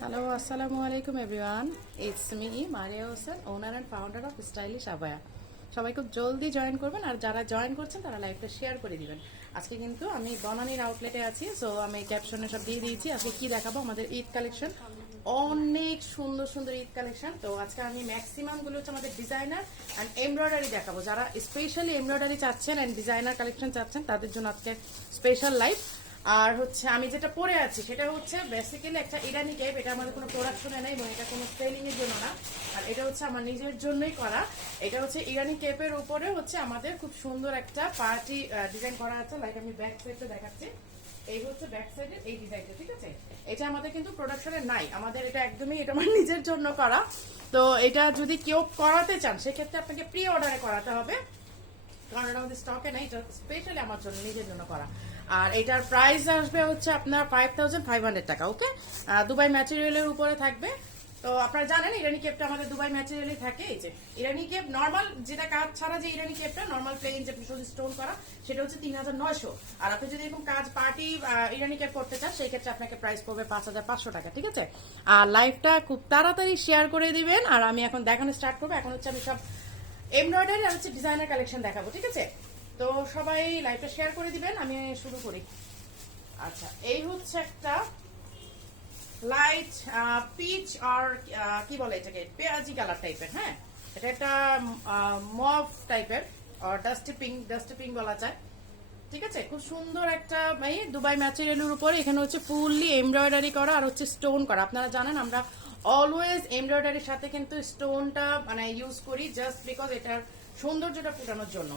Hello, আসসালামু আলাইকুম everyone. It's me Maria Hossain, owner and founder of stylish abaya. সবাই খুব জলদি জয়েন করবেন, আর যারা জয়েন করছেন তারা লাইভটা শেয়ার করে দিবেন। আজকে কিন্তু আমি বনানীর আউটলেটে আছি, সো আমি ক্যাপশনে সব দিয়ে দিয়েছি। আজকে কি দেখাবো, আমাদের ঈদ কালেকশন, অনেক সুন্দর সুন্দর ঈদ কালেকশন। তো আজকে আমি ম্যাক্সিমাম গুলো হচ্ছে আমাদের ডিজাইনার অ্যান্ড এমব্রয়ডারি দেখাবো। যারা স্পেশালি এমব্রয়ডারি চাচ্ছেন অ্যান্ড ডিজাইনার কালেকশন চাচ্ছেন তাদের জন্য আজকে স্পেশাল লাইভ। আর হচ্ছে আমি যেটা পরে আছি সেটা হচ্ছে বেসিক্যালি একটা ইরানি কেপ। এটা আমাদের কোনো প্রোডাকশনে নেই এবং এটা কোনো সেলিং এর জন্য না, আর এটা হচ্ছে আমার নিজের জন্যই করা। এটা হচ্ছে ইরানি কেপের উপরে হচ্ছে আমাদের খুব সুন্দর একটা পার্টি ডিজাইন করা আছে। লাইক আমি ব্যাক সাইডটা দেখাচ্ছি, এই হচ্ছে ব্যাক সাইডের এই ডিজাইনটা, ঠিক আছে? এটা আমাদের কিন্তু প্রোডাকশনে নাই, আমাদের এটা একদমই এটা আমার নিজের জন্য করা। তো এটা যদি কেউ করাতে চান সেক্ষেত্রে আপনাকে প্রি অর্ডারে করাতে হবে, কারণ এটা আমাদের স্টকে নেই। এটা স্পেশালি আমার জন্য, নিজের জন্য করা। আর এটার প্রাইস আসবে হচ্ছে আপনার 5500 টাকা। ওকে, দুবাই ম্যাটেরিয়ালের উপরে থাকবে। তো আপনারা জানেন ইরানি কেপটা আমাদের দুবাই ম্যাটেরিয়ালে থাকে। এই যে ইরানি কেপ নর্মাল, যেটা কাজ ছাড়া যে ইরানি কেপটা নর্মাল প্লেন যে শুধু স্টোন করা, সেটা হচ্ছে 3900। আর আপনি যদি এরকম কাজ পার্টি ইরানি কেপ করতে চান সেই ক্ষেত্রে আপনাকে প্রাইস পড়বে 5500 টাকা, ঠিক আছে? আর লাইভটা খুব তাড়াতাড়ি শেয়ার করে দিবেন। আর আমি এখন দেখানো স্টার্ট করবো। এখন হচ্ছে আমি সব এমব্রয়ডারি আর হচ্ছে ডিজাইনার কালেকশন দেখাবো, ঠিক আছে? তো সবাই লাইভটা শেয়ার করে দিবেন, আমি শুরু করি। আচ্ছা, এই হচ্ছে একটা লাইট পিচ আর কি বলে এটাকে, পেঁয়াজি কালার টাইপের। হ্যাঁ, এটা একটা মভ টাইপের, আর ডাস্টি পিঙ্ক বলা যায়, ঠিক আছে? খুব সুন্দর একটা দুবাই ম্যাটেরিয়ালের উপরে এখানে হচ্ছে ফুললি এমব্রয়ডারি করা আর হচ্ছে স্টোন করা। আপনারা জানেন আমরা অলওয়েজ এমব্রয়ডারির সাথে কিন্তু স্টোনটা মানে ইউজ করি, জাস্ট বিকজ এটার সৌন্দর্যটা ফুটানোর জন্য।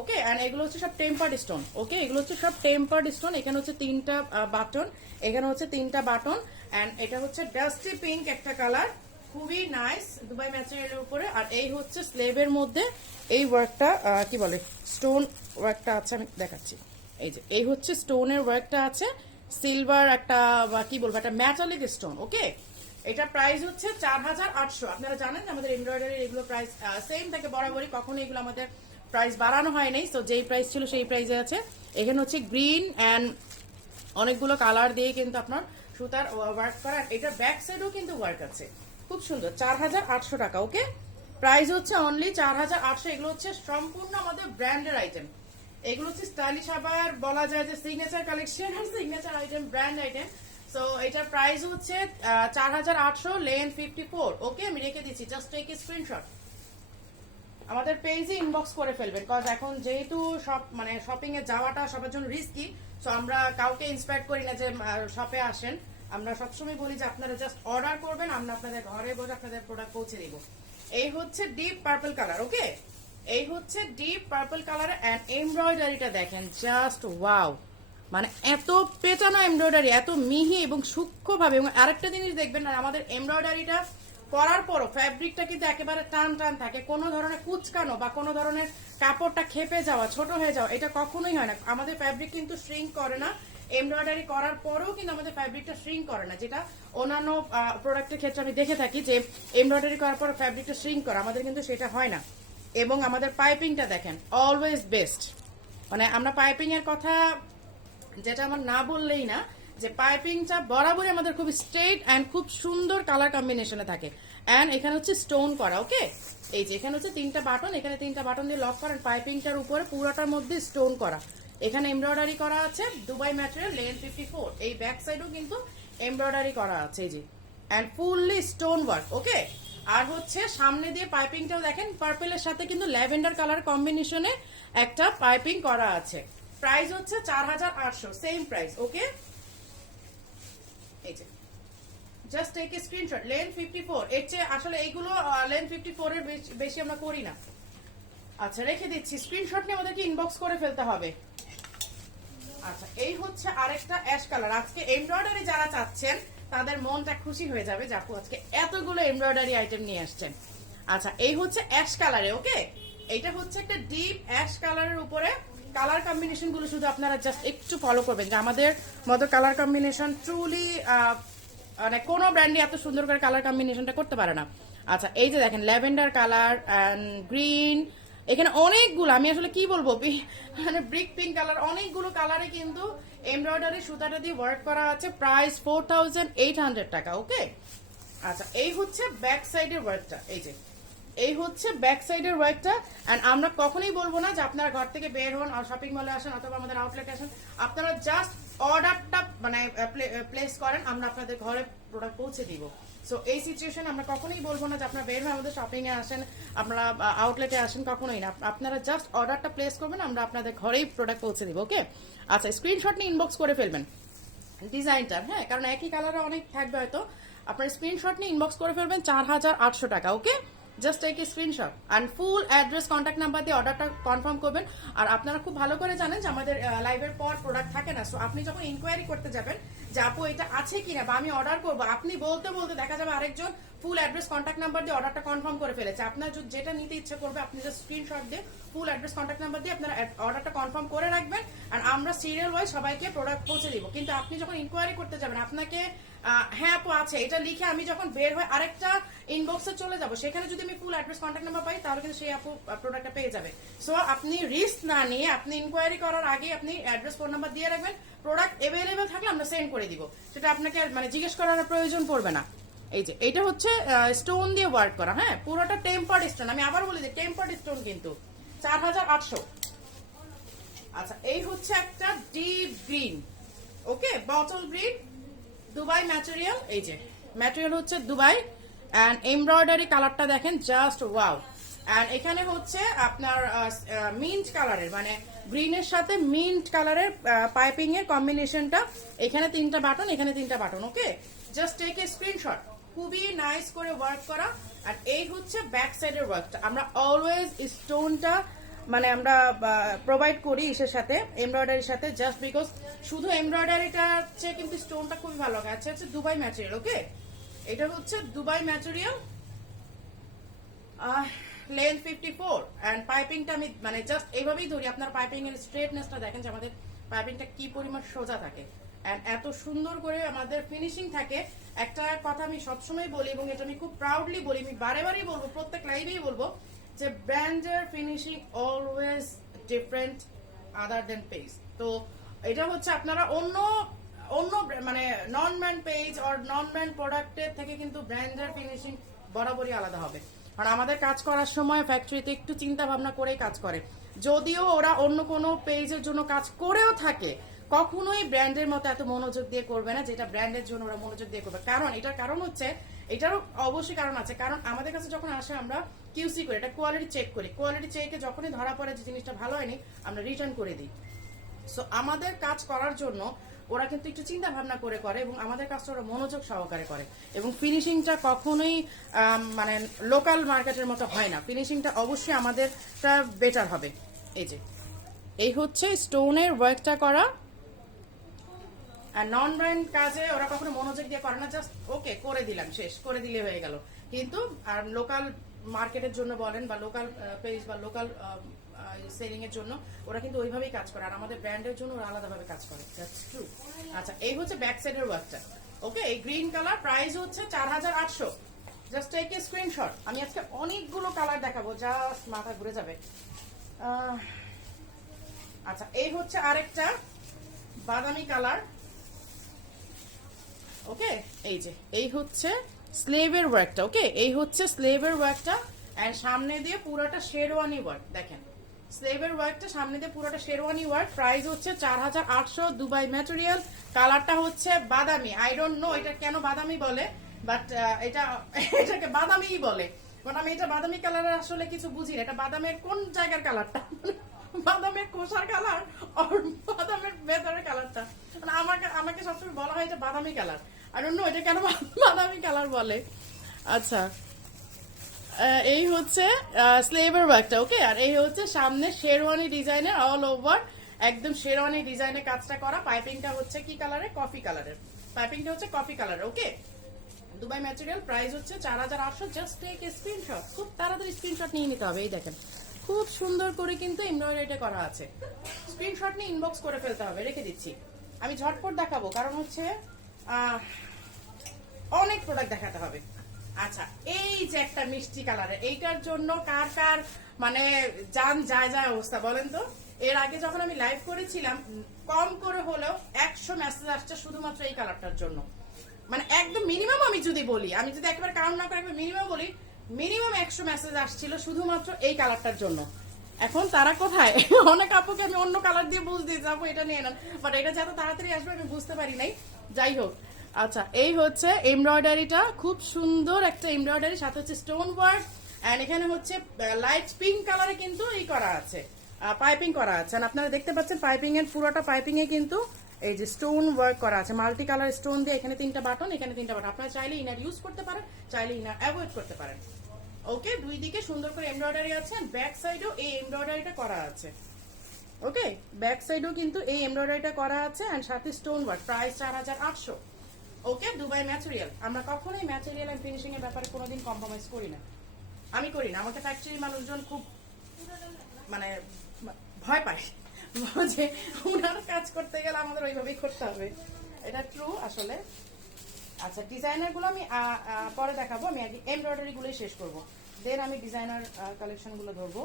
ওকে, এন্ড এগুলো হচ্ছে সব টেম্পার্ড স্টোন। ওকে, এগুলো হচ্ছে সব টেম্পার্ড স্টোন। এখানে হচ্ছে 3টা বাটন, এখানে হচ্ছে 3টা বাটন, এন্ড এটা হচ্ছে ডাস্টি পিঙ্ক একটা কালার, খুবই নাইস দুবাই ম্যাটেরিয়ালের উপরে। আর এই হচ্ছে স্লেভের মধ্যে এই ওয়ার্কটা, কি বলে, স্টোন ওয়ার্কটা আছে, আমি দেখাচ্ছি। এই যে এই হচ্ছে স্টোনের ওয়ার্কটা আছে, সিলভার একটা কি বলবো, একটা মেটালিক স্টোন। ওকে, এটা প্রাইস হচ্ছে 4800। আপনারা জানেন আমাদের এমব্রয়ডারি এগুলো প্রাইস সেম থাকে বরাবরই, কখনো এগুলো আমাদের প্রাইস বাড়ানো হয় নাই। তো যেই প্রাইস ছিল সেই প্রাইসে আছে। এখানে হচ্ছে গ্রিন অ্যান্ড অনেকগুলো কালার দিয়ে কিন্তু আপনার সুতার ওয়ার্ক করা। এটার ব্যাক সাইডেও কিন্তু ওয়ার্ক আছে, খুব সুন্দর। 4800 টাকা। ওকে, প্রাইস হচ্ছে অনলি 4800। এগুলো হচ্ছে সম্পূর্ণ আমাদের ব্র্যান্ডের আইটেম। এগুলো হচ্ছে স্টাইলিশ, আবার বলা যায় যে সিগনেচার কালেকশন আর signature item, brand item. So এটার প্রাইস হচ্ছে 4800, লেন 54। ওকে, আমি রেখে দিচ্ছি, জাস্ট টেক এ স্ক্রিনশট। আমাদের পেজে ইনবক্স করে ফেলবেন, কজ এখন যেহেতু সব মানে শপিং এ যাওয়াটা সবার জন্য রিস্কি, সো আমরা কাউকে ইন্সপায়ার করি না যে শপে আসেন। আমরা সবসময় বলি যে আপনারা জাস্ট অর্ডার করবেন, আমরা আপনাদের ঘরে বসে আপনাদের প্রোডাক্ট পৌঁছে দিব। এই হচ্ছে ডিপ পার্পল কালার। ওকে, এই হচ্ছে ডিপ পার্পল কালার এন্ড এমব্রয়ডারিটা দেখেন, জাস্ট ওয়াও। মানে এত পেটানো এমব্রয়ডারি, এত মিহি এবং সূক্ষ্মভাবে। এবং আরেকটা জিনিস দেখবেন, আর আমাদের এমব্রয়ডারিটা করার পরও ফ্যাব্রিকটা কিন্তু একেবারে টান টান থাকে, কোনো ধরনের কুচকানো বা কোনো ধরনের কাপড়টা খেপে যাওয়া, ছোট হয়ে যাওয়া, এটা কখনোই হয় না। আমাদের ফ্যাব্রিক কিন্তু শ্রিঙ্ক করে না, এমব্রয়ডারি করার পরেও কিন্তু আমাদের ফ্যাব্রিকটা শ্রিঙ্ক করে না, যেটা অন্যান্য প্রোডাক্টের ক্ষেত্রে আমি দেখে থাকি যে এমব্রয়ডারি করার পর ফ্যাব্রিকটা শ্রিঙ্ক করে, আমাদের কিন্তু সেটা হয় না। এবং আমাদের পাইপিংটা দেখেন, অলওয়েজ বেস্ট। মানে আমরা পাইপিং এর কথা যেটা আমার না বললেই না, যে পাইপিংটা বরাবরই আমাদের খুব স্ট্রেট অ্যান্ড খুব সুন্দর কালার কম্বিনেশনে থাকে। অ্যান্ড এখানে হচ্ছে স্টোন করা। ওকে, এই যে এখানে হচ্ছে 3টা বাটন, এখানে 3টা বাটন দিয়ে লক করেন, পাইপিংটার উপরে পুরোটার মধ্যে স্টোন করা। এখানে এমব্রয়ডারি করা আছে দুবাই ম্যাটেরিয়াল, লেন 54। এই ব্যাক সাইডও কিন্তু এমব্রয়ডারি করা আছে, এই যে, অ্যান্ড ফুললি স্টোন ওয়ার্ক। ওকে, আর হচ্ছে সামনে দিয়ে পাইপিংটাও দেখেন, পার্পেলের সাথে কিন্তু ল্যাভেন্ডার কালার কম্বিনেশনে একটা পাইপিং করা আছে। প্রাইস হচ্ছে 4800, সেম প্রাইস। ওকে, এই যে জাস্ট টেক এ স্ক্রিনশট, লেন 54। এর চেয়ে আসলে এইগুলো লেন 54 এর বেশি আমরা করি না। আচ্ছা, রেখে দিচ্ছি, স্ক্রিনশট নিয়ে আমাদেরকে ইনবক্স করে ফেলতে হবে। আচ্ছা, এই হচ্ছে আরেকটা অ্যাশ কালার। আজকে এমব্রয়ডারি যারা চাচ্ছেন তাদের মনটা খুশি হয়ে যাবে যে আপু আজকে এতগুলো এমব্রয়ডারি আইটেম নিয়ে আসছেন। আচ্ছা, এই হচ্ছে অ্যাশ কালারে। ওকে, এইটা হচ্ছে একটা ডিপ অ্যাশ কালারের উপরে। কালার কম্বিনেশন গুলো শুধু আপনারা জাস্ট একটু ফলো করবেন, যে আমাদের মতো কালার কম্বিনেশন ট্রুলি মানে কোনো ব্র্যান্ডই এত সুন্দর করে কালার কম্বিনেশনটা করতে পারে না। আচ্ছা, এই যে দেখেন ল্যাভেন্ডার কালার অ্যান্ড গ্রিন, এখানে অনেকগুলো, আমি আসলে কি বলবো, মানে ব্রিক পিঙ্ক কালার, অনেকগুলো কালারে কিন্তু এমব্রয়ডারি সুতাটা দিয়ে ওয়ার্ক করা আছে। প্রাইস 4800 টাকা। ওকে, আচ্ছা এই হচ্ছে ব্যাক সাইডের ওয়ার্কটা। এই হচ্ছে ব্যাক সাইডের ওয়ার্কটা। এন্ড আমরা কখনোই বলবো না যে আপনারা ঘর থেকে বের হন আর শপিং মলে আসেন অথবা আমাদের আউটলেটে আসেন, আপনারা জাস্ট অর্ডারটা মানে প্লেস করেন, আমরা আপনাদের ঘরে প্রোডাক্ট পৌঁছে দিব। সো এই সিচুয়েশন আমরা কখনোই বলবো না যে আপনারা বের হন আমাদের শপিং এ আসেন, আপনারা আউটলেটে আসেন, কখনোই না। আপনারা জাস্ট অর্ডারটা প্লেস করবেন, আমরা আপনাদের ঘরেই প্রোডাক্ট পৌঁছে দিব। ওকে, আচ্ছা স্ক্রিনশট নিয়ে ইনবক্স করে ফেলবেন ডিজাইনটার, হ্যাঁ, কারণ একই কালারে অনেক থাকবে হয়তো। আপনার স্ক্রিনশট নিয়ে ইনবক্স করে ফেলবেন 4800 টাকা। Okay, just take a screenshot and full address contact number দিয়ে অর্ডারটা কনফার্ম করবেন। আর আপনারা খুব ভালো করে জানেন যে আমাদের লাইভের পর প্রোডাক্ট থাকে না। সো আপনি যখন ইনকোয়ারি করতে যাবেন যে আপু এটা আছে কিনা বা আমি অর্ডার করবো, আপনি বলতে বলতে দেখা যাবে আরেকজন ফুল অ্যাড্রেস কন্ট্যাক্ট নাম্বার দিয়ে অর্ডারটা কনফার্ম করে ফেলেছে। আপনার যেটা নিতে ইচ্ছে করবে আপনি জাস্ট স্ক্রিনশট দিয়ে ফুল অ্যাড্রেস কন্ট্যাক্ট নাম্বার দিয়ে আপনার অর্ডারটা কনফার্ম করে রাখবেন, আর আমরা সিরিয়াল ওয়াইজ সবাইকে প্রোডাক্ট পৌঁছে দিব। কিন্তু আপনি যখন ইনকোয়ারি করতে যাবেন আপনাকে হ্যাঁ আপু আছে এটা লিখে আমি যখন বের হয়ে আরেকটা ইনবক্সে চলে যাব, সেখানে যদি আমি ফুল অ্যাড্রেস কন্ট্যাক্ট নাম্বার পাই তাহলে কিন্তু সেই আপু প্রোডাক্টটা পেয়ে যাবে। সো আপনি রিস্ক না নিয়ে আপনি ইনকোয়ারি করার আগে আপনি অ্যাড্রেস ফোন নাম্বার দিয়ে রাখবেন, প্রোডাক্ট অ্যাভেলেবেল থাকলে আমরা সেন্ড করে দিব, সেটা আপনাকে মানে জিজ্ঞেস করার প্রয়োজন পড়বে না। এইটা হচ্ছে স্টোন দিয়ে ওয়ার্ক করা, হ্যাঁ পুরোটা টেম্পার্ড স্টোন। আমি আবার বলি যে টেম্পার্ড স্টোন কিন্তু 4800। আচ্ছা এই হচ্ছে একটা ডিপ গ্রিন, ওকে bottle green Dubai material. Material হচ্ছে দুবাই এন্ড এমব্রয়ডারি কালারটা দেখেন জাস্ট ওয়াও। এন্ড এখানে হচ্ছে আপনার মিন্ট কালারের মানে গ্রিনের সাথে মিন্ট কালারের পাইপিং এর কম্বিনেশনটা। এখানে 3টা বাটন, এখানে 3টা button. Okay, just take a screenshot. খুবই নাইস করে ওয়ার্ক করা। আর এই হচ্ছে ব্যাক সাইডের ওয়ার্কটা। আমরা অলওয়েজ স্টোনটা মানে আমরা প্রোভাইড করি ইসের সাথে, এমব্রয়ডারির সাথে, জাস্ট বিকজ শুধু এমব্রয়ডারিটা হচ্ছে কিন্তু স্টোনটা খুবই ভালো লাগে। আচ্ছা হচ্ছে দুবাই ম্যাটেরিয়াল। ওকে, এটা হচ্ছে দুবাই ম্যাটেরিয়াল, লেন্থ 54 এন্ড পাইপিংটা আমি মানে জাস্ট এইভাবেই ধরি, আপনার পাইপিং এর স্ট্রেটনেসটা দেখেন যে আমাদের পাইপিংটা কি পরিমাণ সোজা থাকে এন্ড এত সুন্দর করে আমাদের ফিনিশিং থাকে। একটা কথা আমি সবসময় বলি এবং এটা আমি খুব প্রাউডলি বলি, আমি বারে বারেই বলবো, প্রত্যেক লাইভেই বলবো যে ব্র্যান্ডের ফিনিশিং অলওয়েজ ডিফারেন্ট আদার দেন পেজ। তো এটা হচ্ছে আপনারা অন্য মানে নন ব্র্যান্ড পেজ আর নন ব্র্যান্ড প্রোডাক্টের থেকে কিন্তু ব্র্যান্ডের ফিনিশিং বরাবরই আলাদা হবে। আর আমাদের কাজ করার সময় ফ্যাক্টরিতে একটু চিন্তা ভাবনা করেই কাজ করে, যদিও ওরা অন্য কোনো পেজের জন্য কাজ করেও থাকে কখনোই ব্র্যান্ডের মতো এত মনোযোগ দিয়ে করবে না যেটা ব্র্যান্ডের জন্য ওরা মনোযোগ দিয়ে করবে। কারণ এটার কারণ হচ্ছে, এটারও অবশ্যই কারণ আছে, কারণ আমাদের কাছে যখন আসে আমরা কিউসি করি, এটা কোয়ালিটি চেক করি, কোয়ালিটি চেকে যখনই ধরা পড়ে যে জিনিসটা ভালো হয়নি আমরা রিটার্ন করে দিই। সো আমাদের কাজ করার জন্য ওরা কিন্তু একটু চিন্তা ভাবনা করে এবং আমাদের কাজটা ওরা মনোযোগ সহকারে করে এবং ফিনিশিংটা কখনোই মানে লোকাল মার্কেটের মতো হয় না, ফিনিশিংটা অবশ্যই আমাদেরটা বেটার হবে। এই হচ্ছে স্টোনের ওয়ার্কটা করা। আর নন ব্র্যান্ড কাজে ওরা কখনো মনোযোগ দিয়ে করে না, জাস্ট ওকে করে দিলাম, শেষ করে দিলে হয়ে গেল। কিন্তু আর লোকাল মার্কেটের জন্য বলেন বা লোকাল পেজ বা লোকাল সেলিং এর জন্য ওরা কিন্তু ওইভাবেই কাজ করে, আর আমাদের ব্র্যান্ডের জন্য ওরা আলাদাভাবে কাজ করে। That's true. আচ্ছা এই হচ্ছে ব্যাক সাইডের ওয়ার্কটা। ওকে, এই গ্রিন কালার, প্রাইস হচ্ছে 4800। Just take a screenshot. আমি আজকে অনেকগুলো কালার দেখাবো, জাস্ট মাথা ঘুরে যাবে। আচ্ছা এই হচ্ছে আরেকটা বাদামি কালার। ওকে, এই হচ্ছে স্লেভের ওয়ার্কটা। ওকে, এই হচ্ছে স্লেভের ওয়ার্কটা এন্ড সামনে দিয়ে পুরোটা শেরওয়ানি ওয়ার্ক। দেখেন স্লেভের ওয়ার্কটা সামনে দিয়ে পুরোটা শেরওয়ানি ওয়ার্ক। প্রাইস হচ্ছে 4800, দুবাই ম্যাটেরিয়াল। কালারটা হচ্ছে বাদামি। আই ডোন্ট নো এটা কেন বাদামি বলে, বাট এটাকে বাদামিই বলে, বাট আমি এটা বাদামি কালার আসলে কিছু বুঝি না। এটা বাদামের কোন জায়গার কালারটা, বাদামের কোষার কালার আর বাদামের ভেতরের কালারটা, মানে আমাকে সবসময় বলা হয় এটা বাদামি কালার। আর অন্য এটা কেন বাদামি কালার বলে। আচ্ছা এই হচ্ছে স্লেভের ওয়ার্কটা। ওকে, আর এই হচ্ছে সামনে শেরওয়ানি ডিজাইনের অল ওভার, একদম শেরওয়ানি ডিজাইনের কাজটা করা। পাইপিংটা হচ্ছে কি কালারের, কফি কালারের, পাইপিংটা হচ্ছে কফি কালার। ওকে, দুবাই ম্যাটেরিয়াল, প্রাইস হচ্ছে 4800। জাস্ট টেক এ স্ক্রিনশট, খুব তাড়াতাড়ি স্ক্রিনশট নিয়ে নিতে হবে। এই দেখেন খুব সুন্দর করে কিন্তু এমব্রয়ডারিটা করা আছে, স্ক্রিনশট নিয়ে ইনবক্স করে ফেলতে হবে। রেখে দিচ্ছি, আমি ঝটপট দেখাবো কারণ হচ্ছে অনেক প্রোডাক্ট দেখাতে হবে। আচ্ছা, এই যে একটা মিষ্টি কালারের, এইটার জন্য কার কার মানে জান যায় যায় অবস্থা বলেন তো। এর আগে যখন আমি লাইভ করেছিলাম কম করে হলেও 100 মেসেজ আসছে শুধুমাত্র এই কালারটার জন্য। মানে একদম মিনিমাম আমি যদি বলি, আমি যদি একবার কাউন্ট না করে একবার মিনিমাম বলি, মিনিমাম 100 মেসেজ আসছিল শুধুমাত্র এই কালারটার জন্য। এখন তারা কোথায়? অনেক আপুকে আমি অন্য কালার দিয়ে বুঝতে যাবো এটা নিয়ে নেন, বাট এটা যত তাড়াতাড়ি আসবে আমি বুঝতে পারি নাই। যাই হোক, আচ্ছা এই হচ্ছে এমব্রয়ডারিটা, খুব সুন্দর একটা এমব্রয়ডারি, সাথে হচ্ছে স্টোন ওয়ার্ক, এন্ড এখানে হচ্ছে লাইট পিঙ্ক কালারে কিন্তু এই করা আছে, পাইপিং করা আছে। আপনারা দেখতে পাচ্ছেন পাইপিং এর পুরোটা পাইপিং এ কিন্তু এই যে স্টোন ওয়ার্ক করা আছে, মাল্টি কালার স্টোন দিয়ে। এখানে 3টা বাটন, এখানে 3টা বাটন। আপনারা চাইলে ইনার ইউজ করতে পারেন, চাইলে ইনার অ্যাভয়েড করতে পারেন। ওকে, দুই দিকে সুন্দর করে এমব্রয়ডারি আছে, ব্যাক সাইডেও এই এমব্রয়ডারিটা করা আছে। ওকে, ব্যাক সাইডেও কিন্তু এই এমব্রয়ডারিটা করা আছে, এন্ড সাথে স্টোন ওয়ার্ক। প্রাইস 4800। ওকে, দুবাই ম্যাটেরিয়াল। আমরা কখনোই ম্যাটেরিয়াল এন্ড ফিনিশিং এর ব্যাপারে কোনোদিন কম্প্রোমাইজ করি না, আমি করি না। আমাকে ফ্যাক্টরি মানুষজন খুব মানে ভয় পায় যে ওনার কাজ করতে গেলে আমাদের ওইভাবেই করতে হবে, এটা ট্রু আসলে। আচ্ছা, ডিজাইনার গুলো আমি পরে দেখাবো, আমি আগে এমব্রয়ডারি গুলোই শেষ করবো, দেন আমি ডিজাইনার কালেকশন গুলো ধরবো।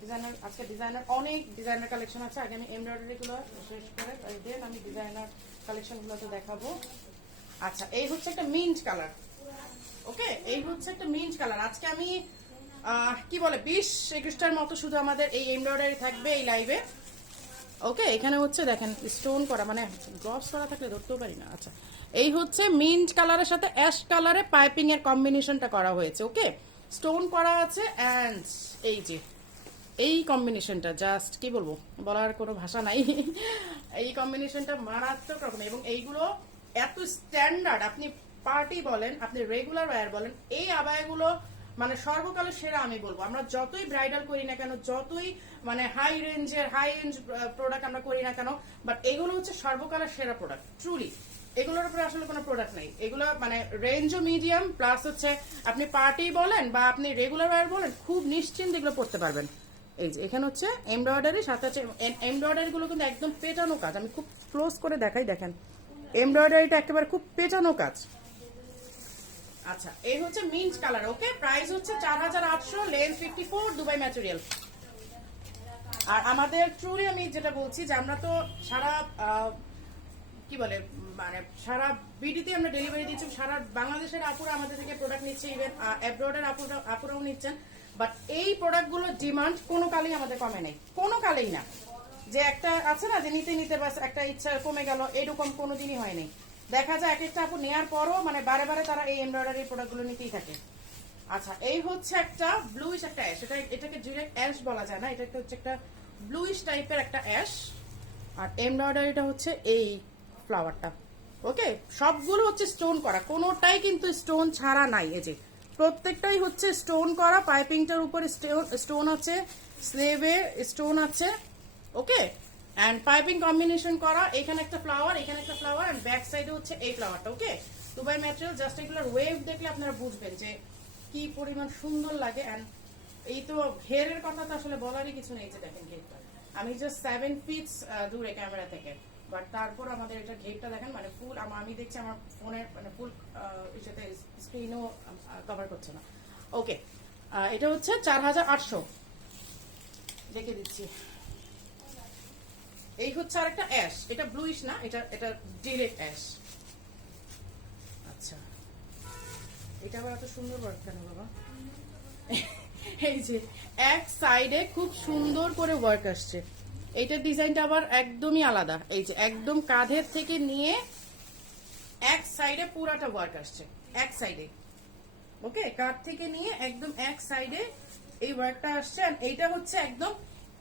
ডিজাইনার আজকে ডিজাইনার অনেক ডিজাইনার কালেকশন আছে, আগে আমি এমব্রয়ডারি গুলো শেষ করে দেন আমি ডিজাইনার কালেকশন গুলো তো দেখাবো। আচ্ছা, এই হচ্ছে একটা মিন্ট কালার। ওকে, এই হচ্ছে একটা মিন্ট কালার। আজকে আমি কি বলে 20-21টার মতো শুধু আমাদের এই এমব্রয়ডারি থাকবে এই লাইভে। ওকে, এখানে হচ্ছে দেখেন স্টোন করা, মানে ড্রপস করা থাকলে ধরতেও পারি না। আচ্ছা, এই হচ্ছে মিন্ট কালারের সাথে অ্যাশ কালারে পাইপিং এর কম্বিনেশনটা করা হয়েছে। ওকে, স্টোন করা আছে, এন্ড এই যে এই কম্বিনেশনটা জাস্ট কি বলবো, বলার কোনো ভাষা নাই। এই কম্বিনেশনটা মারাত্মক রকম, এবং এইগুলো এত স্ট্যান্ডার্ড, আপনি পার্টি বলেন, আপনি রেগুলার ওয়্যার বলেন, এই আবায়াগুলো মানে সর্বকালের সেরা আমি বলবো। আমরা যতই ব্রাইডাল করি না কেন, যতই মানে হাই রেঞ্জ প্রোডাক্ট আমরা করি না কেন, বাট এগুলো হচ্ছে সর্বকালের সেরা প্রোডাক্ট, ট্রুলি। এগুলোর উপরে আসলে কোনো প্রোডাক্ট নেই। এগুলো মানে রেঞ্জও মিডিয়াম, প্লাস হচ্ছে আপনি পার্টি বলেন বা আপনি রেগুলার ওয়্যার বলেন, খুব নিশ্চিন্তে এগুলো পড়তে পারবেন। এই যে এখানে হচ্ছে এমব্রয়ডারি, সাথে হচ্ছে এমব্রয়ডারি গুলো কিন্তু একদম পেটানো কাজ। আমি খুব ক্লোজ করে দেখাই, দেখেন এমব্রয়ডারিটা একেবারে খুব পেটানো কাজ। আচ্ছা, এই হচ্ছে মিন্ট কালার। ওকে, প্রাইস হচ্ছে 4800, লেন্থ 54, দুবাই ম্যাটেরিয়াল। আর আমাদের ট্রুলি আমি যেটা বলছি যে আমরা তো সারা কি বলে মানে সারা বিডিতে আমরা ডেলিভারি দিচ্ছি, সারা বাংলাদেশের আপুরা আমাদের থেকে প্রোডাক্ট নিচ্ছে, ইভেন অ্যাব্রয়েডের আপুরাও নিচ্ছেন। বাট এই প্রোডাক্টগুলোর ডিমান্ড কোনো কালেই আমাদের কমে নেই, কোনো কালেই না। যে একটা আছে না যে নিতে নিতে বাস একটা ইচ্ছা কমে গেল, এরকম কোনোদিনই হয়নি। দেখা যায় এক একটা আপু নেওয়ার পরও মানে বারে বারে তারা এই এমব্রয়ডারি প্রোডাক্টগুলো নিতেই থাকে। আচ্ছা, এই হচ্ছে একটা ব্লুইশ একটা অ্যাশ, এটাকে ডিরেক্ট অ্যাশ বলা যায় না, এটা হচ্ছে একটা ব্লুইশ টাইপের একটা অ্যাশ। আর এমব্রয়ডারিটা হচ্ছে এই ফ্লাওয়ারটা। ওকে, সবগুলো হচ্ছে স্টোন করা, কোনোটাই কিন্তু স্টোন ছাড়া নাই। এই যে প্রত্যেকটাই হচ্ছে স্টোন করা, পাইপিংটার উপরে স্টোন আছে, স্লেভে স্টোন আছে। ওকে, এন্ড পাইপিং কম্বিনেশন করা, এখানে একটা ফ্লাওয়ার, এখানে একটা ফ্লাওয়ার, এন্ড ব্যাক সাইডে হচ্ছে এই ফ্লাওয়ারটা। ওকে, দুবাই ম্যাটেরিয়াল, জাস্ট এগুলোর ওয়েভ দেখলে আপনারা বুঝবেন যে কি পরিমাণ সুন্দর লাগে। এন্ড এই তো হেয়ারের কথা তো আসলে বলারই কিছু নেই। যে দেখেন ঘেরটা, আমি জাস্ট 7 ফিট দূরে ক্যামেরা থেকে, বাট তারপর আমাদের এটা ঘেরটা দেখেন, মানে ফুল আমি দেখছি আমার ফোনের মানে ফুল ইসেতে স্ক্রিনও কভার করছে না। ওকে, এটা হচ্ছে 4800, দেখে দিচ্ছি। এই হচ্ছে আরেকটা অ্যাশ, এটা ব্লুইশ না, এটা ডিরেক্ট অ্যাশ। আচ্ছা, এটা আবার এত সুন্দর ওয়ার্ক কেন বাবা? এই যে এক সাইডে খুব সুন্দর করে ওয়ার্ক আসছে, এইটার ডিজাইনটা আবার একদমই আলাদা। এই যে একদম কাঁধের থেকে নিয়ে এক সাইডে পুরাটা ওয়ার্ক আসছে, এক সাইডে। ওকে, কাঁধ থেকে নিয়ে একদম এক সাইডে এই ওয়ার্কটা আসছে। এইটা হচ্ছে একদম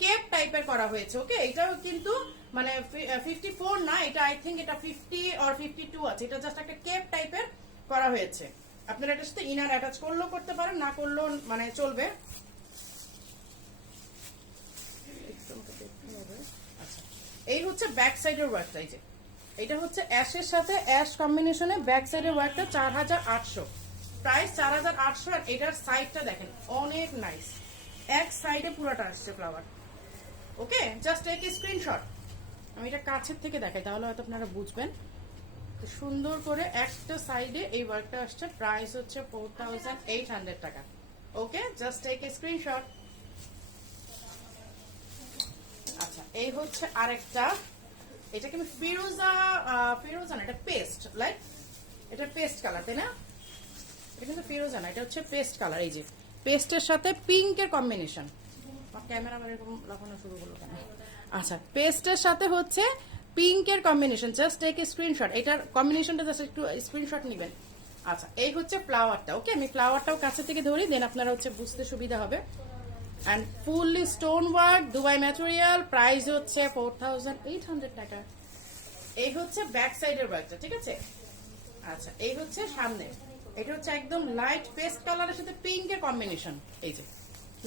কেপ টাইপের করা হয়েছে। ওকে, এটাও কিন্তু মানে 54 না, এটা আই থিঙ্ক এটা 50 অর 52 আছে। এটা জাস্ট একটা কেপ টাইপের করা হয়েছে। আপনারা এটার সাথে ইনার অ্যাটাচ করলেও করতে পারেন, না করলেও মানে চলবে। আচ্ছা, এই হচ্ছে ব্যাক সাইডের ওয়ার্কটা। এই যে এটা হচ্ছে অ্যাশের সাথে অ্যাশ কম্বিনেশনে ব্যাক সাইডের ওয়ার্কটা 4800, প্রাইস 4800। আর এটার সাইডটা দেখেন অনেক নাইস, এক সাইডে পুরোটা আসছে ফ্লাওয়ার। ওকে, জাস্ট টেক স্ক্রিনশট। আমি এটা কাছের থেকে দেখাই, তাহলে হয়তো আপনারা বুঝবেন। সুন্দর করে একটা সাইডে এই ওয়ার্কটা আসছে, প্রাইস হচ্ছে 4800 টাকা। Okay, just take a screenshot. আচ্ছা, এই হচ্ছে আরেকটা, এটাকে আমি ফিরোজা না, এটা পেস্ট, লাইক এটা পেস্ট কালার, তাই না? এটা কিন্তু ফিরোজা না, এটা হচ্ছে পেস্ট কালার। এই যে পেস্টের সাথে পিঙ্কের কম্বিনেশন। ক্যামেরা আমার এরকম লাগানো শুরু করলো কেন? আচ্ছা, পেস্টের সাথে হচ্ছে পিঙ্কের combination, just take a screenshot. এটার কম্বিনেশনটা জাস্ট একটু স্ক্রিনশট নেবেন। আচ্ছা, এই হচ্ছে ফ্লাওয়ারটা। ওকে, আমি ফ্লাওয়ারটাও কাছে থেকে ধরি, দেন আপনারা হচ্ছে বুঝতে সুবিধা হবে। And fully stone work, Dubai material, price হচ্ছে 4800 টাকা। এই হচ্ছে ব্যাক সাইডের ওয়ার্কটা, ঠিক আছে? আচ্ছা, এই হচ্ছে সামনে, এটা হচ্ছে একদম লাইট পেস্ট কালারের সাথে পিঙ্কের কম্বিনেশন। এই যে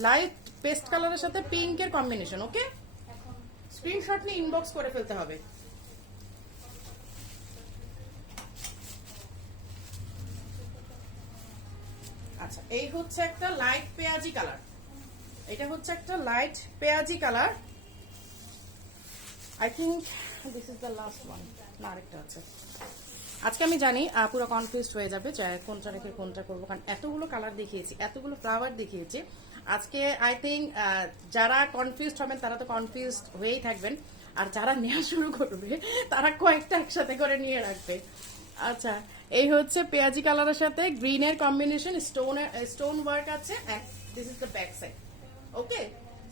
লাইট পেস্ট কালারের সাথে পিঙ্কের কম্বিনেশন। ওকে, স্ক্রিনশট নিয়ে ইনবক্স করে ফেলতে হবে। আচ্ছা, এই হচ্ছে একটা লাইট পেঁয়াজি কালার, এটা হচ্ছে একটা লাইট পেঁয়াজি colour. I think this is the last one, না আরেকটা আছে। আজকে আমি জানি পুরো কনফিউজড হয়ে যাবে যে কোনটা রেখে কোনটা করবো, কারণ এতগুলো কালার দেখিয়েছি, এতগুলো ফ্লাওয়ার দেখিয়েছি। আজকে আই থিঙ্ক যারা কনফিউজড হবেন তারা তো কনফিউজড হয়েই থাকবেন, আর যারা নেওয়া শুরু করবে তারা কয়েকটা একসাথে করে নিয়ে রাখবে। আচ্ছা, এই হচ্ছে পেঁয়াজি কালারের সাথে গ্রিনের কম্বিনেশন, স্টোন ওয়ার্ক আছে, and this is the back side. Okay,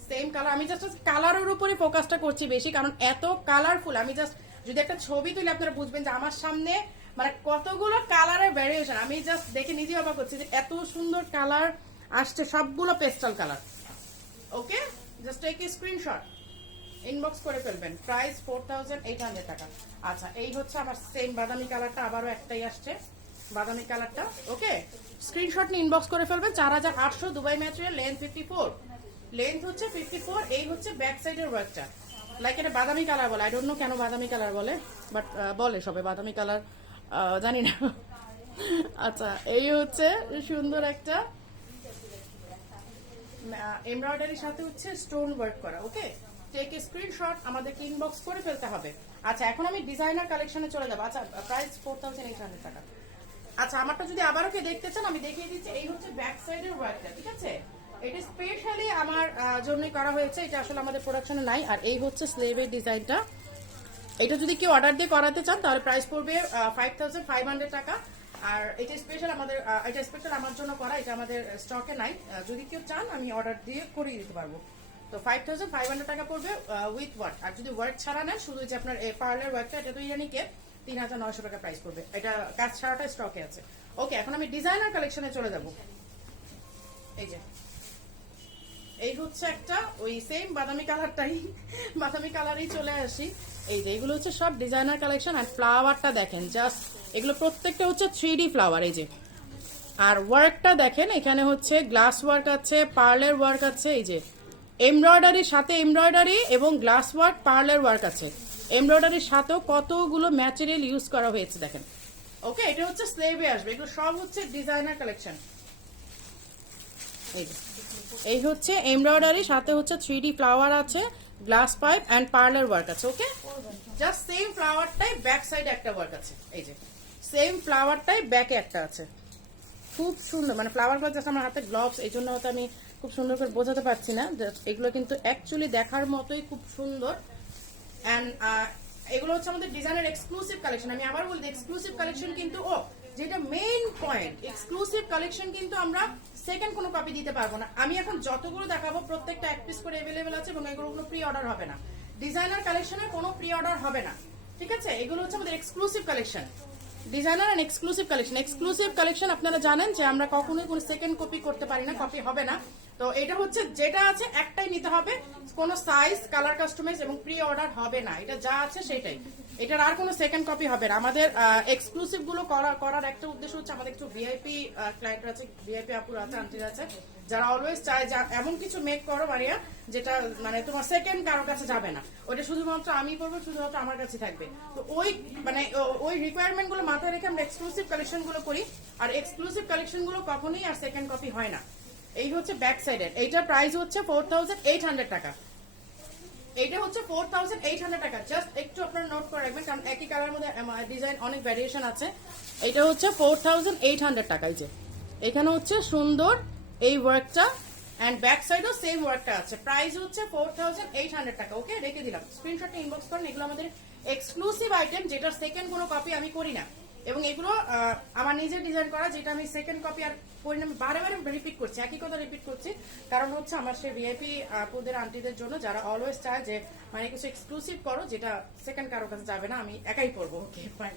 same colour. আমি জাস্ট কালারের উপরে ফোকাসটা করছি বেশি, কারণ এত কালারফুল। আমি জাস্ট যদি একটা ছবি তুলে আপনারা বুঝবেন যে আমার সামনে মানে কতগুলো কালারের ভ্যারিয়েশন। আমি জাস্ট দেখে নিজে অবাক করছি যে এত সুন্দর কালার আসছে, সবগুলো pastel colour. Okay, just take a screenshot, inbox করে ফেলবেন। প্রাইস 4800 টাকা। আচ্ছা, এই হচ্ছে আমার সেম বাদামি কালারটা, আবারও একটাই আসছে বাদামি কালারটা। ওকে, স্ক্রিনশট নিয়ে ইনবক্স করে ফেলবেন। 4800, দুবাই ম্যাটেরিয়াল, লেন্থ 54, লেন্থ হচ্ছে 54। এই হচ্ছে ব্যাক সাইডের ওয়ার্কটা, লাইক এটা বাদামি কালার বলে। আই ডোন্ট নো কেন বাদামি কালার বলে, বাট বলে সবে বাদামি কালার, জানি না। আচ্ছা, এই হচ্ছে সুন্দর একটা এমব্রয়ডারির সাথে হচ্ছে স্টোন ওয়ার্ক করা। ওকে, টেক এ স্ক্রিনশট, আমাদেরকে ইনবক্স করে ফেলতে হবে। আচ্ছা, এখন আমি ডিজাইনার কালেকশনে চলে যাবো। আচ্ছা, প্রাইস 4800 টাকা। আচ্ছা, আমারটা যদি আবারও কে দেখতে চান আমি দেখিয়ে দিচ্ছি। এই হচ্ছে ব্যাক সাইডের ওয়ার্কটা, ঠিক আছে? এটা স্পেশালি আমার জন্যই করা হয়েছে, এটা আসলে আমাদের প্রোডাকশনে নাই। আর এই হচ্ছে স্লেভের ডিজাইনটা। এটা যদি কেউ অর্ডার দিয়ে করাতে চান তাহলে প্রাইস পড়বে 5500 টাকা। আর এটা স্পেশাল আমাদের, এটা স্পেশাল আমার জন্য করা, এটা আমাদের স্টকে নাই। যদি কেউ চান আমি অর্ডার দিয়ে করিয়ে দিতে পারবো। তো 5500 টাকা পড়বে উইথ ওয়ার্ক। আর যদি ওয়ার্ক ছাড়া নেন, শুধু যে আপনার পার্লার ওয়ার্কটা, এটা তো ইরানিকে 3900 টাকা প্রাইস পড়বে। এটা কাজ ছাড়াটা স্টকে আছে। ওকে, এখন আমি ডিজাইনার কালেকশনে চলে যাব। এই যে এই হচ্ছে একটা ওই সেম বাদামি কালারটাই, বাদামি কালারই চলে আসি। এই যে এগুলো হচ্ছে সব ডিজাইনার কালেকশন। আর ফ্লাওয়ারটা দেখেন, জাস্ট এগুলো প্রত্যেকটা হচ্ছে 3D ফ্লাওয়ার। এই যে, আর ওয়ার্কটা দেখেন, এখানে হচ্ছে গ্লাস ওয়ার্ক আছে, পার্লের ওয়ার্ক আছে। এই যে এমব্রয়ডারির সাথে এমব্রয়ডারি এবং গ্লাস ওয়ার্ক, পার্লের ওয়ার্ক আছে। এমব্রয়ডারির সাথেও কতগুলো ম্যাটেরিয়াল ইউজ করা হয়েছে দেখেন। ওকে, এটা হচ্ছে স্লেভে আসবে। এগুলো সব হচ্ছে ডিজাইনার কালেকশন। এই হচ্ছে এমব্রয়ডারি, সাথে হচ্ছে 3D ফ্লাওয়ার আছে, glass pipe and parlour work আছে। ওকে, জাস্ট সেম ফ্লাওয়ারটাই ব্যাক সাইডে একটা ওয়ার্ক আছে। এই যে সেম ফ্লাওয়ারটাই ব্যাকে একটা আছে, খুব সুন্দর। মানে ফ্লাওয়ারগুলো জাস্ট আমার হাতে গ্লোভস, এই জন্য হয়তো আমি খুব সুন্দর করে বোঝাতে পারছি না। এগুলো কিন্তু অ্যাকচুয়ালি দেখার মতোই খুব সুন্দর। অ্যান্ড এগুলো হচ্ছে আমাদের ডিজাইনের এক্সক্লুসিভ কালেকশন। আমি আবার বলি, এক্সক্লুসিভ কালেকশন কিন্তু যেটা মেইন পয়েন্ট, এক্সক্লুসিভ কালেকশন কিন্তু আমরা সেকেন্ড কোনো কপি দিতে পারবো না। আমি এখন যতগুলো দেখাবো প্রত্যেকটা এক পিস করে অ্যাভেলেবেল আছে, এবং এগুলো কোনো প্রি অর্ডার হবে না। ডিজাইনার কালেকশনের কোনো প্রি অর্ডার হবে না, ঠিক আছে? এগুলো হচ্ছে আমাদের exclusive collection, designer and exclusive collection. Exclusive collection আপনারা জানেন যে আমরা কখনোই কোনো সেকেন্ড কপি করতে পারি না, কপি হবে না। তো এটা হচ্ছে যেটা আছে একটাই নিতে হবে, কোনো সাইজ, কালার কাস্টমাইজ এবং প্রি অর্ডার হবে না। এটা যা আছে সেটাই, এটার আর কোনো সেকেন্ড কপি হবে না। আমাদের এক্সক্লুসিভ গুলো করার একটা উদ্দেশ্য হচ্ছে, আমাদের একটু ভিআইপি ক্লায়েন্ট আছে, ভিআইপি আপুরা আছে, আন্টিরা আছে, যারা অলওয়েজ চায় এমন কিছু মেক করো মারিয়া যেটা মানে তোমার সেকেন্ড কারোর কাছে যাবে না, ওটা শুধুমাত্র আমি করবো, শুধুমাত্র আমার কাছে থাকবে। তো ওই মানে ওই রিকোয়ারমেন্ট গুলো মাথায় রেখে আমরা এক্সক্লুসিভ কালেকশন গুলো করি। আর এক্সক্লুসিভ কালেকশন গুলো কখনোই আর সেকেন্ড কপি হয় না। এই হচ্ছে ব্যাক সাইডের, এইটার প্রাইস হচ্ছে 4800 টাকা। এটা হচ্ছে 4800 টাকা। জাস্ট একটু আপনারা নোট করে রাখবেন, কারণ একই কালার মধ্যে ডিজাইন অনেক ভ্যারিয়েশন আছে। এটা হচ্ছে 4800 টাকায়। যে এখানে হচ্ছে সুন্দর এই ওয়ার্কটা, এন্ড ব্যাক সাইডও সেম ওয়ার্কটা আছে। প্রাইস হচ্ছে 4800 টাকা। ওকে, রেখে দিলাম, স্ক্রিনশটটা ইনবক্স করেন। এগুলো আমাদের এক্সক্লুসিভ আইটেম, যেটার সেকেন্ড কোনো কপি আমি করি না, এবং এগুলো আমার নিজের ডিজাইন করা, যেটা আমি সেকেন্ড কপি আর করি না। আমি বারে বারে রিপিট করছি, একই কথা রিপিট করছি, কারণ হচ্ছে আমার সেই ভিআইপি আপুদের আন্টিদের জন্য, যারা অলওয়েজ চায় যে মানে কিছু এক্সক্লুসিভ করো যেটা সেকেন্ড কারো কাছে যাবে না, আমি একাই করবো। Okay fine.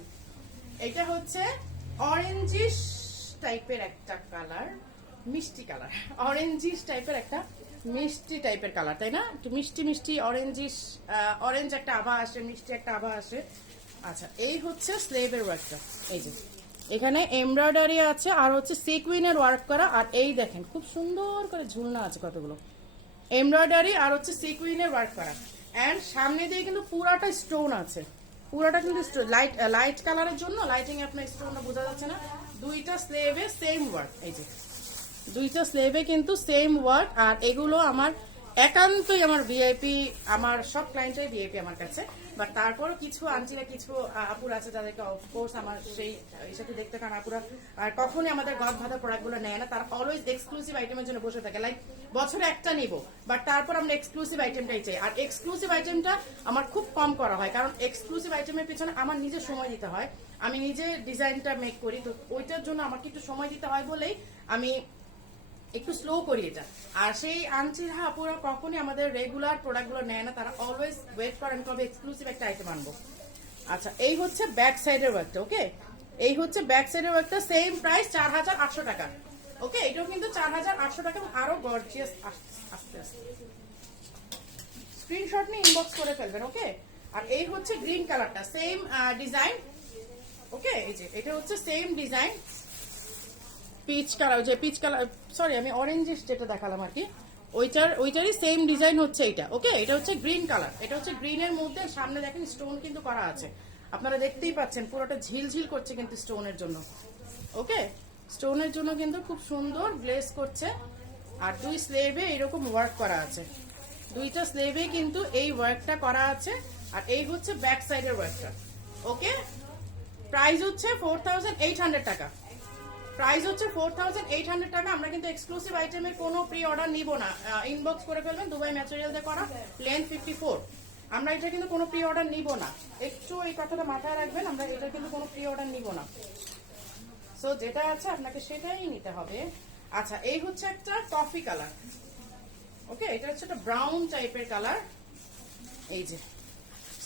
এটা হচ্ছে অরেঞ্জিশ টাইপের একটা কালার, মিষ্টি কালার, অরেঞ্জিশ টাইপের একটা মিষ্টি টাইপের কালার, তাই না? একটু মিষ্টি মিষ্টি অরেঞ্জিশ, অরেঞ্জ একটা আভা আসে, মিষ্টি একটা আভা আসে। আচ্ছা, এই হচ্ছে স্লেভের ওয়ার্কটা। এই যে এখানে এমব্রয়ডারি আছে আর হচ্ছে সিকুইনের ওয়ার্ক করা, আর এই দেখেন খুব সুন্দর করে ঝুলনা আছে কতগুলো এমব্রয়ডারি আর হচ্ছে সিকুইনের ওয়ার্ক করা, এন্ড সামনে দিয়ে কিন্তু পুরাটা স্টোন আছে। পুরাটা কিন্তু লাইট কালারের জন্য লাইটিং এ আপনার স্টোনটা বোঝা যাচ্ছে না। দুইটা স্লেভে সেম ওয়ার্ক। এই যে দুইটা স্লেভে কিন্তু সেম ওয়ার্ক, আর এগুলো আমার একান্তই আমার ভিআইপি, আমার সব ক্লায়েন্টই ভিআইপি আমার কাছে। বাট তারপরও কিছু আন্টিরা, কিছু আপুর আছে যাদেরকে অফকোর্স আমার সেই সাথে দেখতে, কারণ আপুরা আর কখনই আমাদের গদ ভাতা প্রোডাক্টগুলো নেয় না, তারা অলওয়েজ এক্সক্লুসিভ আইটেমের জন্য বসে থাকে। লাইক বছরে একটা নিব, বাট তারপর আমরা এক্সক্লুসিভ আইটেমটাই চাই। আর এক্সক্লুসিভ আইটেমটা আমার খুব কম করা হয়, কারণ এক্সক্লুসিভ আইটেমের পিছনে আমার নিজে সময় দিতে হয়। আমি নিজে ডিজাইনটা মেক করি, তো ওইটার জন্য আমাকে একটু সময় দিতে হয় বলেই আমি একটু স্লো করি এটা। আর সেই আনচিরা আপুরা কখনই আমাদের রেগুলার প্রোডাক্টগুলো নেয় না, তারা অলওয়েজ ওয়েট করেন কবে এক্সক্লুসিভ একটা আইটেম আনবো। আচ্ছা, এই হচ্ছে ব্যাক সাইডের ওয়ার্কটা। ওকে, এই হচ্ছে ব্যাক সাইডের ওয়ার্কটা, সেম প্রাইস 4800 টাকা। ওকে, এটাও কিন্তু 4800 টাকা, এবং আরো গর্জিয়াস আস্তে আস্তে স্ক্রিনশট নিয়ে ইনবক্স করে ফেলবেন। ওকে, আর এই হচ্ছে গ্রিন কালারটা, সেম ডিজাইন। ওকে, এই যে এটা হচ্ছে সেম ডিজাইন, পিচ কালার, যে পিচ কালার, সরি আমি অরেঞ্জিশ যেটা দেখালাম আর কি, ওইটারই সেম ডিজাইন হচ্ছে এটা। ওকে, এটা হচ্ছে গ্রিন কালার, এটা হচ্ছে গ্রিনের মধ্যে সামনে দেখেন স্টোন কিন্তু করা আছে, আপনারা দেখতেই পাচ্ছেন পুরোটা ঝিলঝিল করছে কিন্তু স্টোনের জন্য। ওকে, স্টোনের জন্য কিন্তু খুব সুন্দর গ্লেজ করছে, আর দুই স্লেভে এরকম ওয়ার্ক করা আছে, দুইটা স্লেভে কিন্তু এই ওয়ার্কটা করা আছে, আর এই হচ্ছে ব্যাক সাইডের ওয়ার্কটা। ওকে, প্রাইস হচ্ছে 4800 টাকা। প্রাইস হচ্ছে 4800 টাকা। আমরা কিন্তু এক্সক্লুসিভ আইটেমের কোনো প্রি অর্ডার নিব না, ইনবক্স করে ফেলবেন। দুবাই ম্যাটেরিয়াল দিয়ে করা, লেন্থ 54। আমরা এটা কিন্তু কোনো প্রি অর্ডার নিব না, একটু এই কথাটা মাথায় রাখবেন, আমরা এটা কিন্তু কোনো প্রি অর্ডার নিব না। সো যেটা আছে আপনাকে সেটাই নিতে হবে। আচ্ছা, এই হচ্ছে একটা কফি কালার। ওকে, এটা হচ্ছে একটা ব্রাউন টাইপের কালার। এই যে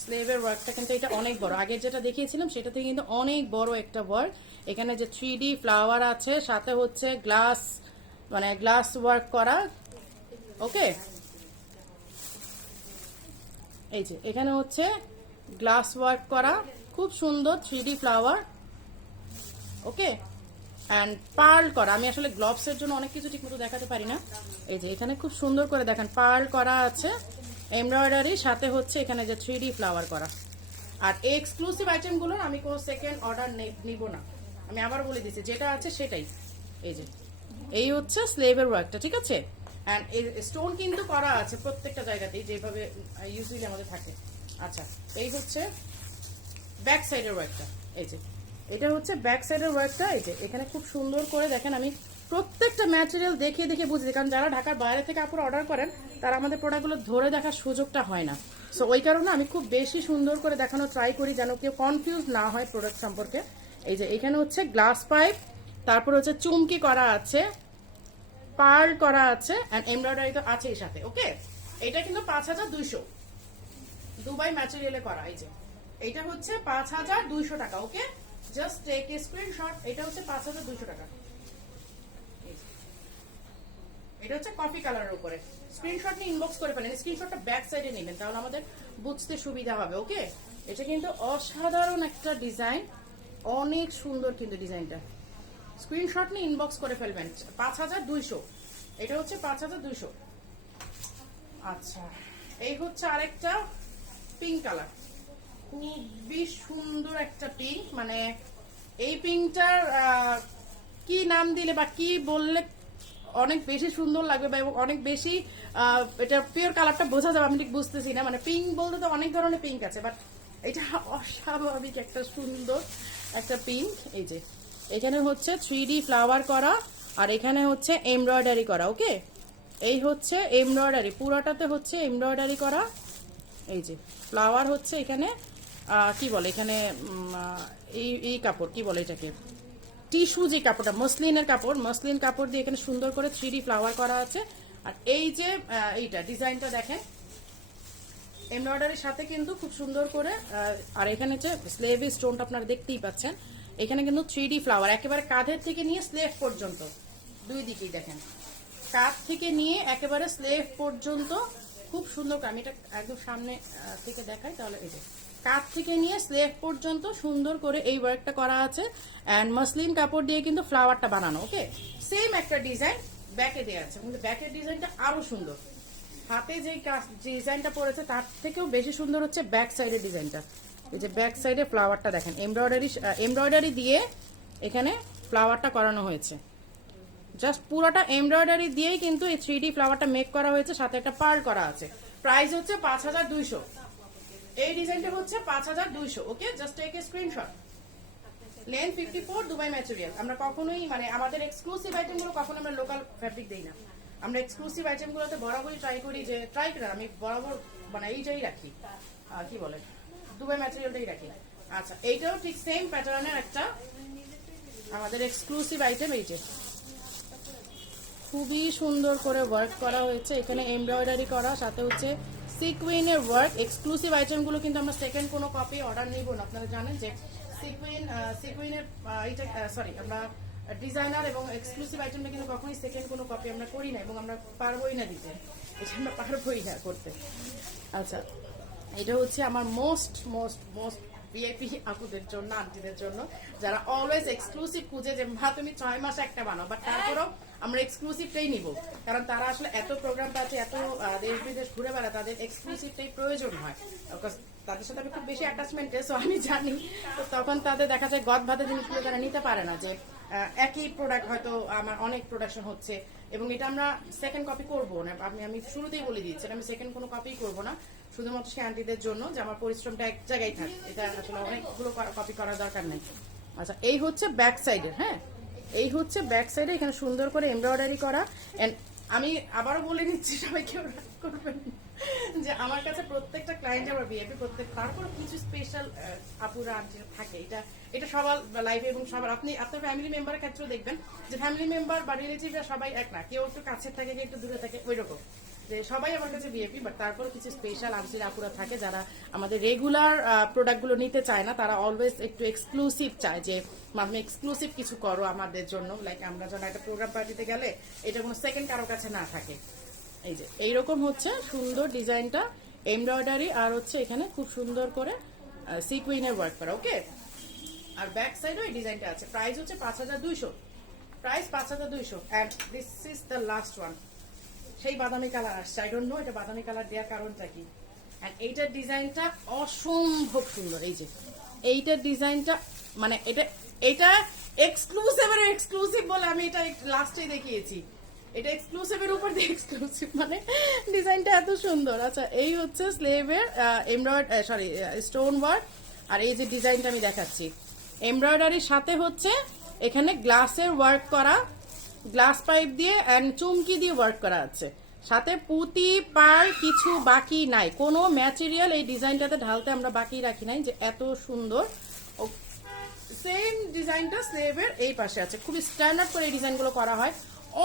স্লেভের ওয়ার্কটা কিন্তু এটা অনেক বড়, আগের যেটা দেখিয়েছিলাম সেটা থেকে কিন্তু অনেক বড় একটা ওয়ার্ক। এখানে যে 3D ফ্লাওয়ার আছে, সাথে হচ্ছে গ্লাস, মানে গ্লাস ওয়ার্ক করা। ওকে, এই যে এখানে হচ্ছে গ্লাস ওয়ার্ক করা, খুব সুন্দর 3D flower. Okay, and pearl করা। আমি আসলে গ্লোভসের জন্য অনেক কিছু ঠিকমতো দেখাতে পারি না। এই যে এখানে খুব সুন্দর করে দেখেন পার্ল করা আছে, এমব্রয়ডারি, সাথে হচ্ছে এখানে যে 3D ফ্লাওয়ার করা। আর এই এক্সক্লুসিভ আইটেমগুলোর আমি কোনো সেকেন্ড অর্ডার নিব না, আমি আবার বলে দিচ্ছি, যেটা আছে সেটাই। এই যে এই হচ্ছে স্লেভের ওয়ার্কটা, ঠিক আছে? অ্যান্ড স্টোন কিন্তু করা আছে প্রত্যেকটা জায়গাতেই, যেভাবে ইউজুয়ালি আমাদের থাকে। আচ্ছা, এই হচ্ছে ব্যাক সাইডের ওয়ার্কটা। এই যে এটা হচ্ছে ব্যাক সাইডের ওয়ার্কটা। এই যে এখানে খুব সুন্দর করে দেখেন, আমি প্রত্যেকটা ম্যাটেরিয়াল দেখিয়ে দেখে বুঝি, কারণ যারা ঢাকার বাইরে থেকে আপুরা অর্ডার করেন তারা আমাদের প্রোডাক্টগুলো ধরে দেখার সুযোগটা হয় না। সো ওই কারণে আমি খুব বেশি সুন্দর করে দেখানো ট্রাই করি, যেন কেউ কনফিউজ না হয় প্রোডাক্ট সম্পর্কে। এই যে এখানে হচ্ছে গ্লাস পাইপ, তারপর হচ্ছে চুমকি করা আছে, পার্ল করা আছে, এন্ড এমব্রয়ডারি তো আছেই সাথে। ওকে, এটা কিন্তু 5200 দুবাই ম্যাটেরিয়ালে করা। এই যে এটা হচ্ছে 5200 টাকা। Okay, just take a screenshot. এটা হচ্ছে 5200 টাকা। এটা হচ্ছে কফি কালারের উপরে। স্ক্রিনশট নিয়ে ইনবক্স করে ফেলেন, স্ক্রিনশটটা ব্যাক সাইডে নেবেন, তাহলে আমাদের বুঝতে সুবিধা হবে। ওকে, এটা কিন্তু অসাধারণ একটা ডিজাইন, অনেক সুন্দর কিন্তু ডিজাইনটা। স্ক্রিনশট নিয়ে ইনবক্স করে ফেলবেন। 5200, এটা হচ্ছে 5200। আচ্ছা, এই হচ্ছে আরেকটা পিঙ্ক কালার, খুবই সুন্দর একটা পিঙ্ক। মানে এই পিঙ্কটার কি নাম দিলে বা কি বললে অনেক বেশি সুন্দর লাগবে বা এবং অনেক বেশি এটা পিওর কালারটা বোঝা যাবে, আমি ঠিক বুঝতেছি না, মানে পিঙ্ক বলতে তো অনেক ধরনের পিঙ্ক আছে, বাট এটা অস্বাভাবিক একটা সুন্দর একটা পিঙ্ক। এই যে এখানে হচ্ছে 3D ফ্লাওয়ার করা, আর এখানে হচ্ছে এমব্রয়ডারি করা। ওকে, এই হচ্ছে এমব্রয়ডারি, পুরোটাতে হচ্ছে এমব্রয়ডারি করা। এই যে ফ্লাওয়ার হচ্ছে এখানে কি বলে এখানে এই কাপড় কি বলে এটাকে, টিস্যু যে কাপড়টা, মসলিনের কাপড়, মসলিন কাপড় দিয়ে এখানে সুন্দর করে 3D ফ্লাওয়ার করা আছে। আর এই যে এইটা ডিজাইনটা দেখেন এমব্রয়ডারির সাথে কিন্তু খুব সুন্দর করে, আর এখানে যে স্লেভি স্টোনটা আপনারা দেখতেই পাচ্ছেন, এখানে কিন্তু 3D ফ্লাওয়ার একেবারে কাঁধের থেকে নিয়ে স্লেভ পর্যন্ত, দুই দিকেই দেখেন, কাঁধ থেকে নিয়ে একেবারে স্লেভ পর্যন্ত খুব সুন্দর। আমি এটা একদম সামনে থেকে দেখাই তাহলে, এই যে কাঁধ থেকে নিয়ে স্লেভ পর্যন্ত সুন্দর করে এই ওয়ার্কটা করা আছে, অ্যান্ড মসলিন কাপড় দিয়ে কিন্তু ফ্লাওয়ারটা বানানো। ওকে, সেম একটা ডিজাইন ব্যাকে দেওয়া আছে, কিন্তু ব্যাকের ডিজাইনটা আরো সুন্দর। হাতে যে ডিজাইনটা পড়েছে তার থেকেও বেশি সুন্দর হচ্ছে ব্যাক সাইডের ডিজাইনটা। এই যে ব্যাক সাইডে ফ্লাওয়ারটা দেখেন, এমব্রয়ডারি দিয়ে এখানে ফ্লাওয়ারটা করানো হয়েছে, জাস্ট পুরোটা এমব্রয়ডারি দিয়েই কিন্তু এই 3D ফ্লাওয়ারটা মেক করা হয়েছে, সাথে একটা পার্ল করা আছে। প্রাইস হচ্ছে 5200। এই ডিজাইনটা হচ্ছে 5200। Okay, just take a screenshot. লেন 54, দুবাই ম্যাটেরিয়াল। আমরা কখনোই মানে আমাদের এক্সক্লুসিভ আইটেমগুলো কখনো আমরা লোকাল ফ্যাব্রিক দেই না, আমরা এক্সক্লুসিভ আইটেমগুলোতে বরাবরই ট্রাই করি যে আমি বরাবর মানে এইটাই রাখি, কি বলে দুবাই ম্যাটেরিয়ালটাই রাখি। আচ্ছা, এইটাও ঠিক সেম প্যাটার্নের একটা আমাদের এক্সক্লুসিভ আইটেম। এই যে খুবই সুন্দর করে ওয়ার্ক করা হয়েছে, এখানে এমব্রয়ডারি করা, সাথে হচ্ছে সিকুইনের ওয়ার্ক। এক্সক্লুসিভ আইটেমগুলো কিন্তু আমরা সেকেন্ড কোনো কপি অর্ডার নিব না, আপনারা জানেন যে সিকুইনের এইটা সরি আমরা ডিজাইনার এবং এক্সক্লুসিভ আইটেমটা কিন্তু কখনোই সেকেন্ড কোনো কপি আমরা করি না, এবং আমরা পারবোই না দিতে, এটা আমরা পারবোই না করতে। আচ্ছা, এটা হচ্ছে আমার মোস্ট মোস্ট মোস্ট ভিআইপি আপুদের জন্য, আন্টিদের জন্য, যারা অলওয়েজ এক্সক্লুসিভ খুঁজে যে মা তুমি 6 মাসে একটা বানাও, বাট তারপরেও আমরা এক্সক্লুসিভটাই নিব, কারণ তারা আসলে এত প্রোগ্রাম পাচ্ছে, এত দেশ বিদেশ ঘুরে বেড়া, তাদের এক্সক্লুসিভটাই প্রয়োজন হয়। তাদের সাথে আমি খুব বেশি অ্যাটাচমেন্টে, সো আমি জানি, তো তখন তাদের দেখা যায় গদ ভাতে জিনিসগুলো তারা নিতে পারে না, যে একই প্রোডাক্ট হয়তো আমার অনেক প্রোডাকশন হচ্ছে, এবং এটা আমরা সেকেন্ড কপি করবো না। আমি শুরুতেই বলে দিচ্ছি, আমি সেকেন্ড কোনো কপি করবো না, শুধুমাত্র সে আন্টিদের জন্য, যে আমার পরিশ্রমটা এক জায়গায় থাকে, এটা আসলে অনেকগুলো কপি করার দরকার নেই। আচ্ছা, এই হচ্ছে ব্যাক সাইডের, হ্যাঁ এই হচ্ছে ব্যাক সাইডে, এখানে সুন্দর করে এমব্রয়ডারি করা। এন্ড আমি আবারও বলে নিচ্ছি, সবাই কেউ রাগ করবেন যে আমার কাছে প্রত্যেকটা ক্লায়েন্ট আমার বিএপি, প্রত্যেক তারপর কিছু স্পেশাল আপুরা আন্টিরা থাকে, এটা সবার লাইফে, এবং সবার আপনি আপনার ফ্যামিলি মেম্বারের ক্ষেত্রেও দেখবেন যে ফ্যামিলি মেম্বার বা রিলেটিভরা সবাই এক না, কেউ একটু কাছের থাকে, কেউ একটু দূরে থাকে, ওই রকম যে সবাই আমার কাছে বিএপি, বাট তারপর কিছু স্পেশাল আন্টির আপুরা থাকে যারা আমাদের রেগুলার প্রোডাক্টগুলো নিতে চায় না, তারা অলওয়েজ একটু এক্সক্লুসিভ চায়, যে মামি এক্সক্লুসিভ কিছু করো আমাদের জন্য, লাইক আমরা যখন একটা প্রোগ্রাম পার্টিতে গেলে এটা কোনো সেকেন্ড কারো কাছে না থাকে। এই যে এইরকম হচ্ছে সুন্দর ডিজাইনটা, এমব্রয়ডারি আর হচ্ছে এখানে খুব সুন্দর করে সিকুইনের ওয়ার্ক করা। ওকে, আর ব্যাক সাইডও এই ডিজাইনটা আছে। প্রাইস হচ্ছে 5200, price 5200, and this is the last one. সেই বাদামি কালার আসছে, আই ডোন্ট নো এটা বাদামি কালার দেওয়ার কারণটা কি। এন্ড এইটার ডিজাইনটা অসম্ভব সুন্দর। এই যে এইটার ডিজাইনটা মানে এটা এক্সক্লুসিভ বলে আমি এটা লাস্টেই দেখিয়েছি, এটা এক্সক্লুসিভের উপর দিয়ে এক্সক্লুসিভ, মানে ডিজাইনটা এত সুন্দর। আচ্ছা, এই হচ্ছে স্লেভের স্টোন ওয়ার্ক, আর এই যে ডিজাইনটা আমি দেখাচ্ছি এমব্রয়ডারির সাথে হচ্ছে এখানে গ্লাসের ওয়ার্ক করা, গ্লাস পাইপ দিয়ে এন্ড চুমকি দিয়ে ওয়ার্ক করা আছে, সাথে পুঁতি পার কিছু বাকি নাই, কোনো ম্যাটেরিয়াল এই ডিজাইনটাতে ঢালতে আমরা বাকি রাখি নাই, যে এত সুন্দর। সেম ডিজাইনটা স্লেভের এই পাশে আছে, খুব স্ট্যান্ডার্ড করে এই ডিজাইনগুলো করা হয়,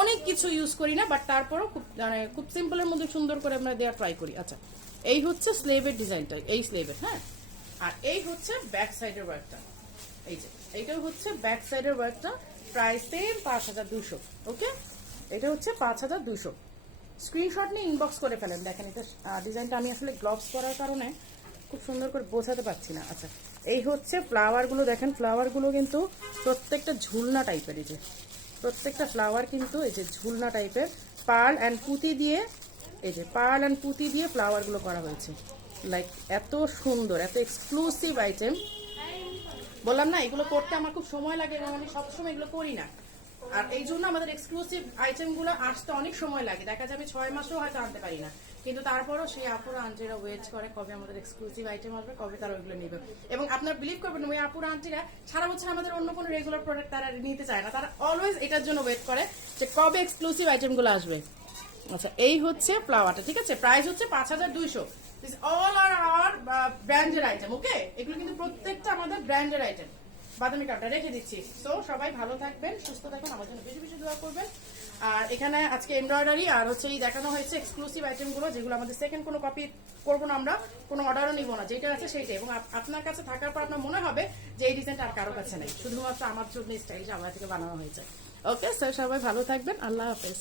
অনেক কিছু ইউজ করি না, বাট তারপরও খুব মানে খুব সিম্পলের মধ্যে সুন্দর করে আমরা দেওয়ার ট্রাই করি। আচ্ছা, এই হচ্ছে স্লেভের ডিজাইনটা, এই স্লেভের, হ্যাঁ। আর এই হচ্ছে ব্যাক সাইডের ওয়ার্কটা, এই যে এইটাও হচ্ছে ব্যাক সাইডের ওয়ার্কটা, প্রাইস সেম 5200। ওকে, এটা হচ্ছে 5200। স্ক্রিনশট নিয়ে ইনবক্স করে ফেলেন। দেখেন এটা ডিজাইনটা আমি আসলে গ্লোভস করার কারণে খুব সুন্দর করে বোঝাতে পারছি না। আচ্ছা, এই হচ্ছে ফ্লাওয়ারগুলো, দেখেন ফ্লাওয়ারগুলো কিন্তু প্রত্যেকটা ঝুলনা টাইপের, এই যে প্রত্যেকটা ফ্লাওয়ার কিন্তু এই যে ঝুলনা টাইপের, পার্ল অ্যান্ড পুঁতি দিয়ে, এই যে পার্ল অ্যান্ড পুঁতি দিয়ে ফ্লাওয়ারগুলো করা হয়েছে, লাইক এত সুন্দর, এত এক্সক্লুসিভ আইটেম। বললাম না এগুলো করতে আমার খুব সময় লাগে, এবং আমি সবসময় এগুলো করি না, আর এই জন্য আমাদের এক্সক্লুসিভ আইটেমগুলো আসতে অনেক সময় লাগে, দেখা যাবে 6 মাসেও হয়তো আনতে পারি না, কিন্তু তারপরও সেই আপুরা আন্টিরা ওয়েট করে কবে আমাদের এক্সক্লুসিভ আইটেম আসবে, কবে তারা ওইগুলো নেবে। এবং আপনার বিলিভ করবেন ওই আপুরা আন্টিরা সারা বছর আমাদের অন্য কোনো রেগুলার প্রোডাক্ট তারা নিতে চায় না, তারা অলওয়েজ এটার জন্য ওয়েট করে যে কবে এক্সক্লুসিভ আইটেমগুলো আসবে। আচ্ছা, এই হচ্ছে ফ্লাওয়ারটা, ঠিক আছে, প্রাইস হচ্ছে 5200। This all are our branded item, okay? এগুলো কিন্তু প্রত্যেকটা আমাদের ব্র্যান্ডেড আইটেম। বাদামি কাপটা রেখে দিচ্ছি। সো সবাই ভালো থাকবেন, সুস্থ থাকবেন, আমার জন্য বেশি বেশি দোয়া করবেন। আর এখানে আজকে এমব্রয়ডারি আর হচ্ছে এই দেখানো হয়েছে এক্সক্লুসিভ আইটেমগুলো, যেগুলো আমাদের সেকেন্ড কোনো কপি করবো না, আমরা কোনো অর্ডারও নিব না, যেটা আছে সেইটাই। এবং আপনার কাছে থাকার পর আপনার মনে হবে যে এই ডিজাইনটা আর কারো কাছে নেই, শুধুমাত্র আমার জন্য স্টাইলিশ আবায়া থেকে বানানো হয়েছে। ওকে স্যার, সবাই ভালো থাকবেন, আল্লাহ হাফেজ।